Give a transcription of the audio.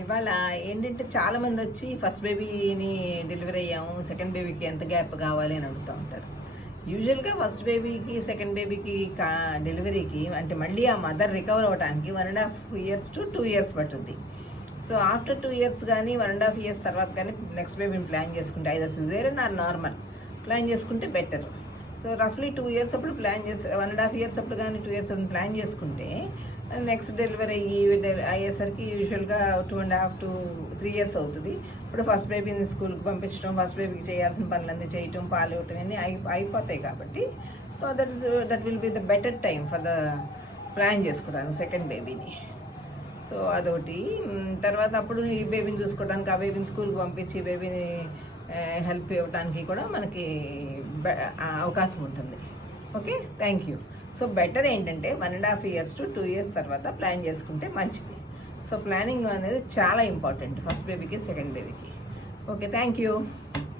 ఇవాళ ఏంటంటే చాలామంది వచ్చి ఫస్ట్ బేబీని డెలివరీ అయ్యాము, సెకండ్ బేబీకి ఎంత గ్యాప్ కావాలి అని అడుగుతూ ఉంటారు. యూజువల్గా ఫస్ట్ బేబీకి సెకండ్ బేబీకి డెలివరీకి అంటే మళ్ళీ ఆ మదర్ రికవర్ అవ్వడానికి 1.5 years to 2 years పట్టుద్ది. సో ఆఫ్టర్ 2 years కానీ 1.5 years తర్వాత కానీ నెక్స్ట్ బేబీని ప్లాన్ చేసుకుంటే either caesarean or normal plan చేసుకుంటే బెటర్. సో రఫ్లీ 2 years అప్పుడు ప్లాన్ చేస్తే 1.5 years అప్పుడు కానీ 2 years అప్పుడు ప్లాన్ చేసుకుంటే నెక్స్ట్ డెలివరీ అయ్యేసరికి యూజువల్గా 2.5 to 3 years అవుతుంది. ఇప్పుడు ఫస్ట్ బేబీని స్కూల్కి పంపించడం, ఫస్ట్ బేబీకి చేయాల్సిన పనులన్నీ చేయటం, పాలు ఇవ్వటం అన్నీ అయిపోతాయి కాబట్టి so that will be the better time for the plan చేసుకోవడానికి సెకండ్ బేబీని. సో అదొకటి. తర్వాత అప్పుడు ఈ బేబీని చూసుకోవడానికి, ఆ బేబీని స్కూల్కి పంపించి బేబీని హెల్ప్ ఇవ్వడానికి కూడా మనకి అవకాశం ఉంటుంది. Okay, thank you. So better ఏంటంటే 1.5 years to 2 years తర్వాత ప్లాన్ చేసుకుంటే మంచిది. సో ప్లానింగ్ అనేది చాలా ఇంపార్టెంట్ ఫస్ట్ బేబీకి సెకండ్ బేబీకి. Okay, thank you.